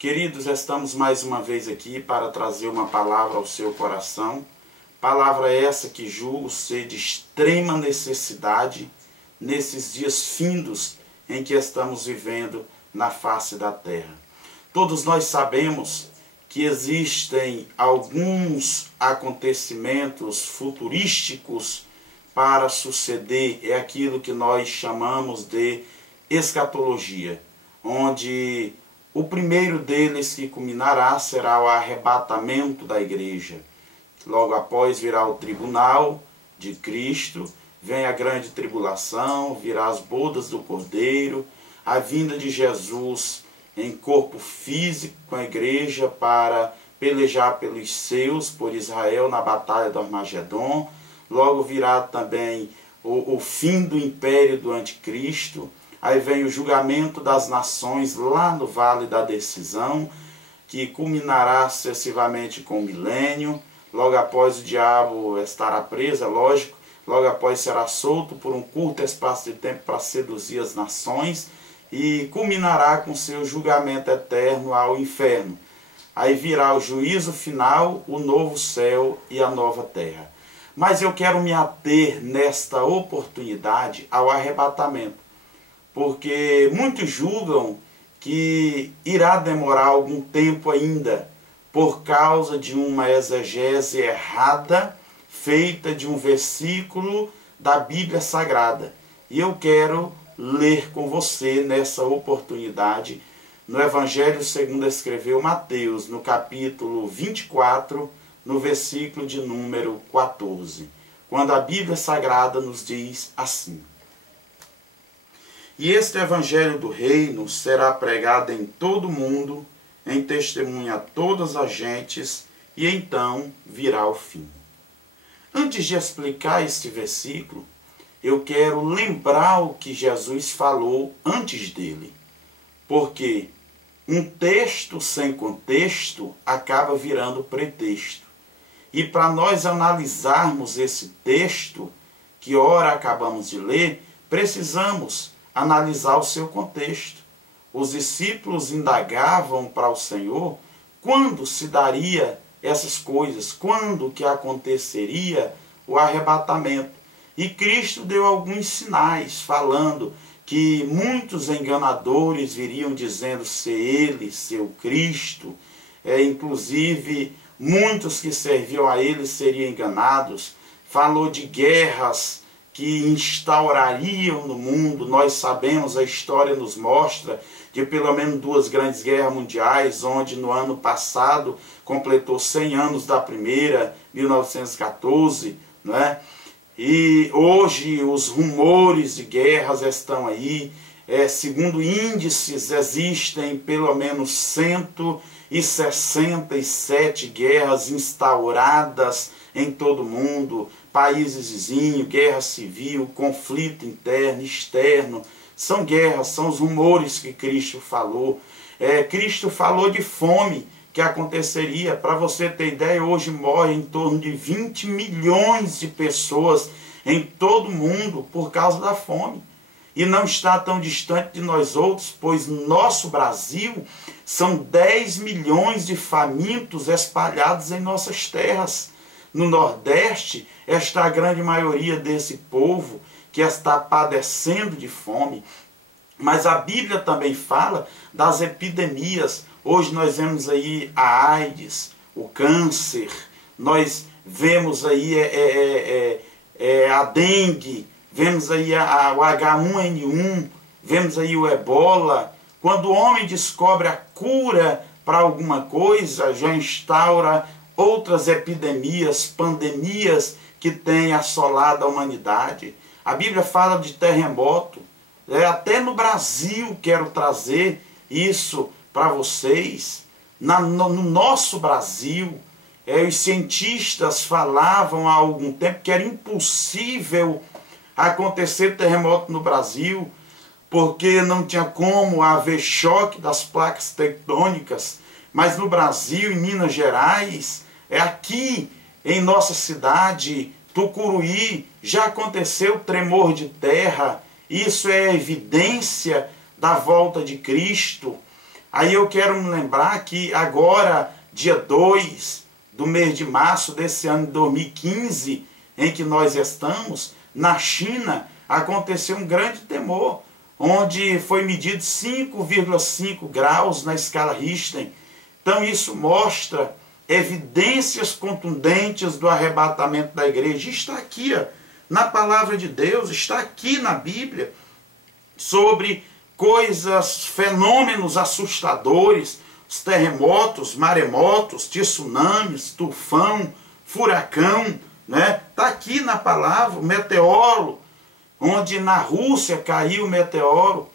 Queridos, estamos mais uma vez aqui para trazer uma palavra ao seu coração. Palavra essa que julgo ser de extrema necessidade nesses dias findos em que estamos vivendo na face da terra. Todos nós sabemos que existem alguns acontecimentos futurísticos para suceder, é aquilo que nós chamamos de escatologia, onde o primeiro deles que culminará será o arrebatamento da igreja. Logo após virá o tribunal de Cristo, vem a grande tribulação, virá as bodas do Cordeiro, a vinda de Jesus em corpo físico com a igreja para pelejar pelos seus, por Israel, na batalha do Armagedon. Logo virá também o fim do império do anticristo. Aí vem o julgamento das nações lá no Vale da Decisão, que culminará sucessivamente com o milênio. Logo após o diabo estará preso, é lógico. Logo após será solto por um curto espaço de tempo para seduzir as nações. E culminará com seu julgamento eterno ao inferno. Aí virá o juízo final, o novo céu e a nova terra. Mas eu quero me ater nesta oportunidade ao arrebatamento. Porque muitos julgam que irá demorar algum tempo ainda, por causa de uma exegese errada, feita de um versículo da Bíblia Sagrada. E eu quero ler com você nessa oportunidade, no Evangelho segundo escreveu Mateus, no capítulo 24, no versículo de número 14, quando a Bíblia Sagrada nos diz assim: E este Evangelho do Reino será pregado em todo o mundo, em testemunha a todas as gentes, e então virá o fim. Antes de explicar este versículo, eu quero lembrar o que Jesus falou antes dele. Porque um texto sem contexto acaba virando pretexto. E para nós analisarmos esse texto, que ora acabamos de ler, precisamos analisar o seu contexto. Os discípulos indagavam para o Senhor quando se daria essas coisas, quando que aconteceria o arrebatamento. E Cristo deu alguns sinais, falando que muitos enganadores viriam dizendo ser ele, ser o Cristo. Inclusive, muitos que serviam a ele seriam enganados. Falou de guerras que instaurariam no mundo. Nós sabemos, a história nos mostra, de pelo menos 2 grandes guerras mundiais, onde no ano passado completou 100 anos da primeira, 1914, não é? E hoje os rumores de guerras estão aí. Segundo índices, existem pelo menos 167 guerras instauradas em todo o mundo, países vizinhos, guerra civil, conflito interno, externo. São guerras, são os rumores que Cristo falou. Cristo falou de fome que aconteceria. Para você ter ideia, hoje morre em torno de 20 milhões de pessoas em todo o mundo por causa da fome. E não está tão distante de nós outros, pois no nosso Brasil são 10 milhões de famintos espalhados em nossas terras. No Nordeste está a grande maioria desse povo que está padecendo de fome. Mas a Bíblia também fala das epidemias. Hoje nós vemos aí a AIDS, o câncer, nós vemos aí a dengue, vemos aí o H1N1, vemos aí o ebola. Quando o homem descobre a cura para alguma coisa, já instaura outras epidemias, pandemias que têm assolado a humanidade. A Bíblia fala de terremoto. Até no Brasil quero trazer isso para vocês. No nosso Brasil, os cientistas falavam há algum tempo que era impossível acontecer terremoto no Brasil, porque não tinha como haver choque das placas tectônicas. Mas no Brasil, em Minas Gerais, aqui em nossa cidade, Tucuruí, já aconteceu tremor de terra. Isso é evidência da volta de Cristo. Aí eu quero me lembrar que agora, dia 2 do mês de março desse ano de 2015, em que nós estamos, na China, aconteceu um grande temor, onde foi medido 5,5 graus na escala Richter. Então isso mostra evidências contundentes do arrebatamento da igreja. Está aqui, ó, na palavra de Deus, está aqui na Bíblia, sobre coisas, fenômenos assustadores, os terremotos, maremotos, tsunamis, tufão, furacão, né? Está aqui na palavra, o meteoro, onde na Rússia caiu o meteoro,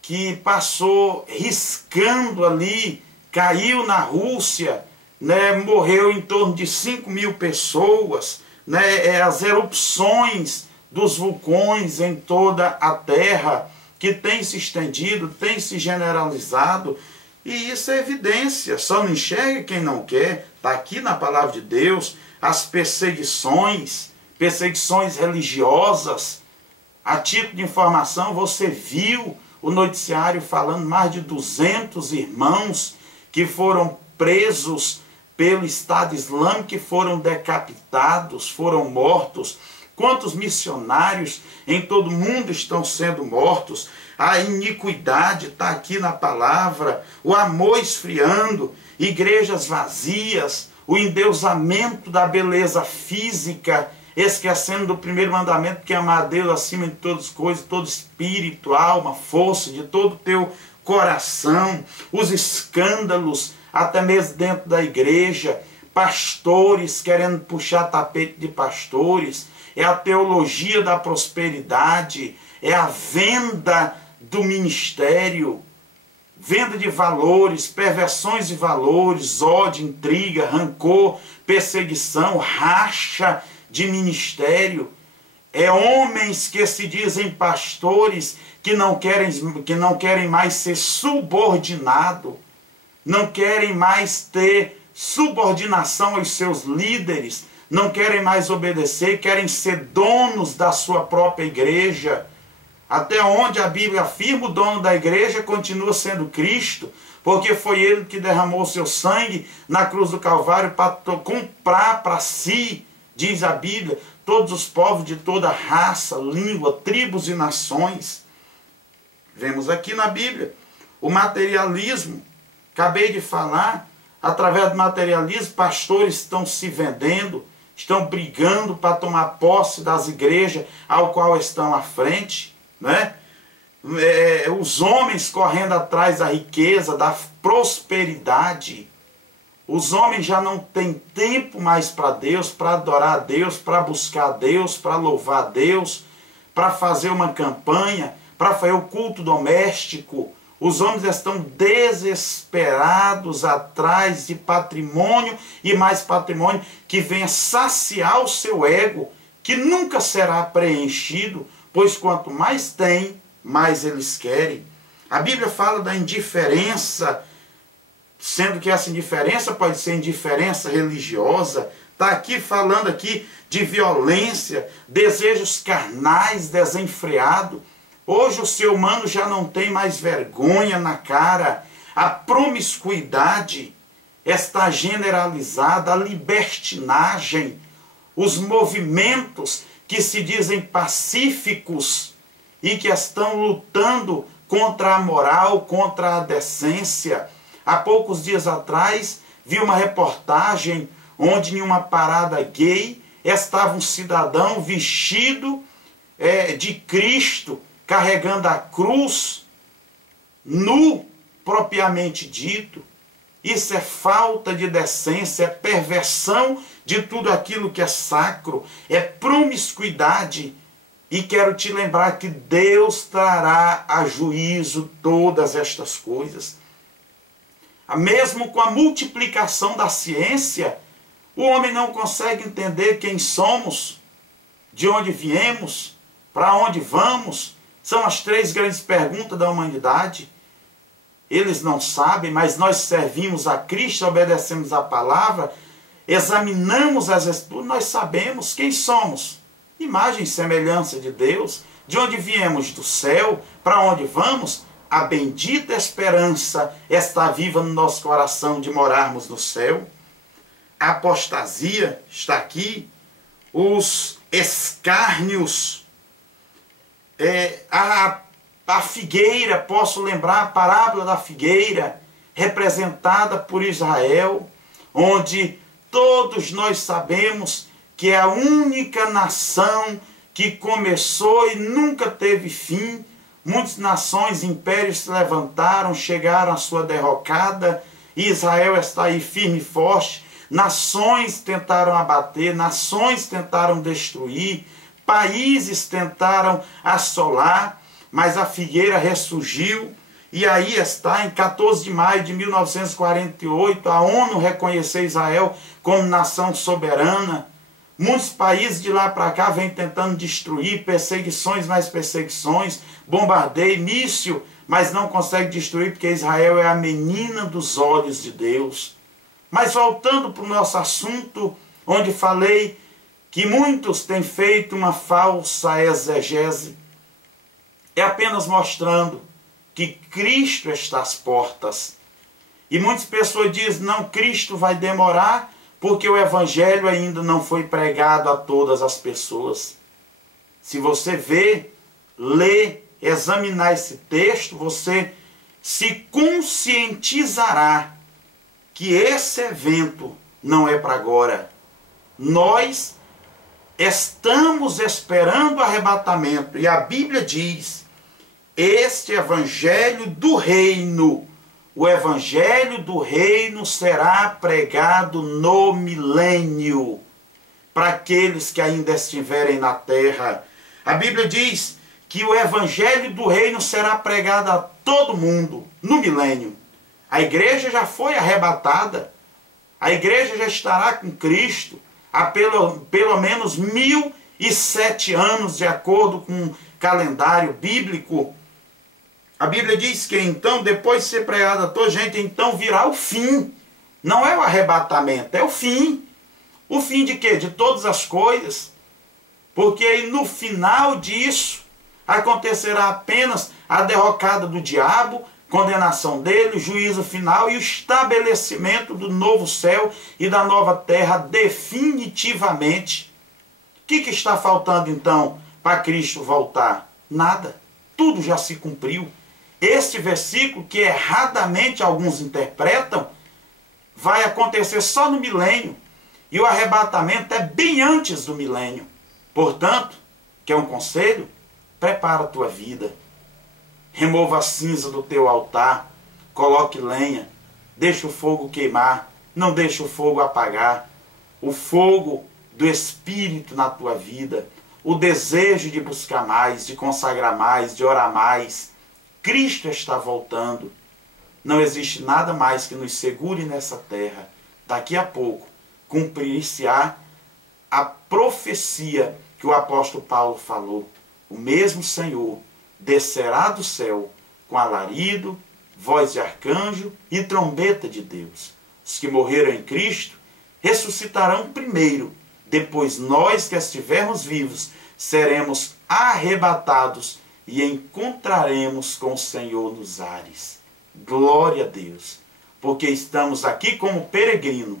que passou riscando ali, caiu na Rússia, né? Morreu em torno de 5.000 pessoas, né? As erupções dos vulcões em toda a Terra, que tem se estendido, tem se generalizado, e isso é evidência, só não enxerga quem não quer. Está aqui na palavra de Deus, as perseguições religiosas. A título de informação, você viu o noticiário falando mais de 200 irmãos que foram presos pelo Estado Islâmico, que foram decapitados, foram mortos. Quantos missionários em todo o mundo estão sendo mortos? A iniquidade está aqui na palavra, o amor esfriando, igrejas vazias, o endeusamento da beleza física, esquecendo do primeiro mandamento, que é amar a Deus acima de todas as coisas, todo espírito, alma, força, de todo o teu coração, os escândalos, até mesmo dentro da igreja, pastores querendo puxar tapete de pastores, é a teologia da prosperidade, é a venda do ministério, venda de valores, perversões de valores, ódio, intriga, rancor, perseguição, racha de ministério. É homens que se dizem pastores que não querem mais ser subordinado, não querem mais ter subordinação aos seus líderes, não querem mais obedecer, querem ser donos da sua própria igreja. Até onde a Bíblia afirma, o dono da igreja continua sendo Cristo, porque foi Ele que derramou o seu sangue na cruz do Calvário para comprar para si, diz a Bíblia, todos os povos de toda raça, língua, tribos e nações. Vemos aqui na Bíblia o materialismo. Acabei de falar, através do materialismo, pastores estão se vendendo, estão brigando para tomar posse das igrejas ao qual estão à frente, né? Os homens correndo atrás da riqueza, da prosperidade. Os homens já não têm tempo mais para Deus, para adorar a Deus, para buscar a Deus, para louvar a Deus, para fazer uma campanha, para fazer o culto doméstico. Os homens estão desesperados atrás de patrimônio e mais patrimônio que venha saciar o seu ego, que nunca será preenchido, pois quanto mais tem, mais eles querem. A Bíblia fala da indiferença, sendo que essa indiferença pode ser indiferença religiosa. Está aqui falando aqui de violência, desejos carnais desenfreados. Hoje o ser humano já não tem mais vergonha na cara. A promiscuidade está generalizada, a libertinagem, os movimentos que se dizem pacíficos e que estão lutando contra a moral, contra a decência. Há poucos dias atrás, vi uma reportagem onde em uma parada gay estava um cidadão vestido de Cristo, carregando a cruz, nu propriamente dito. Isso é falta de decência, é perversão de tudo aquilo que é sacro, é promiscuidade. E quero te lembrar que Deus trará a juízo todas estas coisas. Mesmo com a multiplicação da ciência, o homem não consegue entender quem somos, de onde viemos, para onde vamos. São as 3 grandes perguntas da humanidade. Eles não sabem, mas nós servimos a Cristo, obedecemos a palavra, examinamos as Escrituras, nós sabemos quem somos. Imagem e semelhança de Deus, de onde viemos do céu, para onde vamos, a bendita esperança está viva no nosso coração de morarmos no céu. A apostasia está aqui, os escárnios, a figueira, posso lembrar a parábola da figueira, representada por Israel, onde todos nós sabemos que é a única nação que começou e nunca teve fim. Muitas nações, impérios se levantaram, chegaram à sua derrocada, e Israel está aí firme e forte. Nações tentaram abater, nações tentaram destruir, países tentaram assolar, mas a figueira ressurgiu, e aí está, em 14 de maio de 1948, a ONU reconheceu Israel como nação soberana. Muitos países de lá para cá vêm tentando destruir, perseguições mais perseguições, bombardeio, míssil, mas não consegue destruir porque Israel é a menina dos olhos de Deus. Mas voltando para o nosso assunto, onde falei que muitos têm feito uma falsa exegese, é apenas mostrando que Cristo está às portas. E muitas pessoas dizem, não, Cristo vai demorar, porque o Evangelho ainda não foi pregado a todas as pessoas. Se você ver, ler, examinar esse texto, você se conscientizará que esse evento não é para agora. Nós estamos esperando o arrebatamento, e a Bíblia diz, este Evangelho do Reino, o Evangelho do Reino será pregado no milênio, para aqueles que ainda estiverem na terra. A Bíblia diz que o Evangelho do Reino será pregado a todo mundo no milênio. A igreja já foi arrebatada, a igreja já estará com Cristo há pelo menos 1007 anos, de acordo com o calendário bíblico. A Bíblia diz que então, depois de ser pregado a toda gente, então virá o fim. Não é o arrebatamento, é o fim. O fim de quê? De todas as coisas. Porque no final disso, acontecerá apenas a derrocada do diabo, condenação dele, o juízo final e o estabelecimento do novo céu e da nova terra definitivamente. O que está faltando então para Cristo voltar? Nada. Tudo já se cumpriu. Este versículo, que erradamente alguns interpretam, vai acontecer só no milênio. E o arrebatamento é bem antes do milênio. Portanto, quer um conselho? Prepara a tua vida. Remova a cinza do teu altar. Coloque lenha. Deixa o fogo queimar. Não deixa o fogo apagar. O fogo do Espírito na tua vida. O desejo de buscar mais, de consagrar mais, de orar mais. Cristo está voltando. Não existe nada mais que nos segure nessa terra. Daqui a pouco, cumprir-se-á a profecia que o apóstolo Paulo falou. O mesmo Senhor descerá do céu com alarido, voz de arcanjo e trombeta de Deus. Os que morreram em Cristo ressuscitarão primeiro. Depois nós que estivermos vivos seremos arrebatados e encontraremos com o Senhor nos ares. Glória a Deus, porque estamos aqui como peregrino,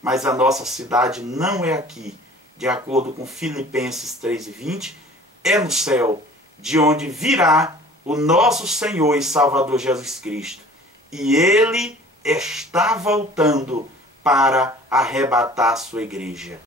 mas a nossa cidade não é aqui. De acordo com Filipenses 3:20, é no céu, de onde virá o nosso Senhor e Salvador Jesus Cristo. E Ele está voltando para arrebatar a sua igreja.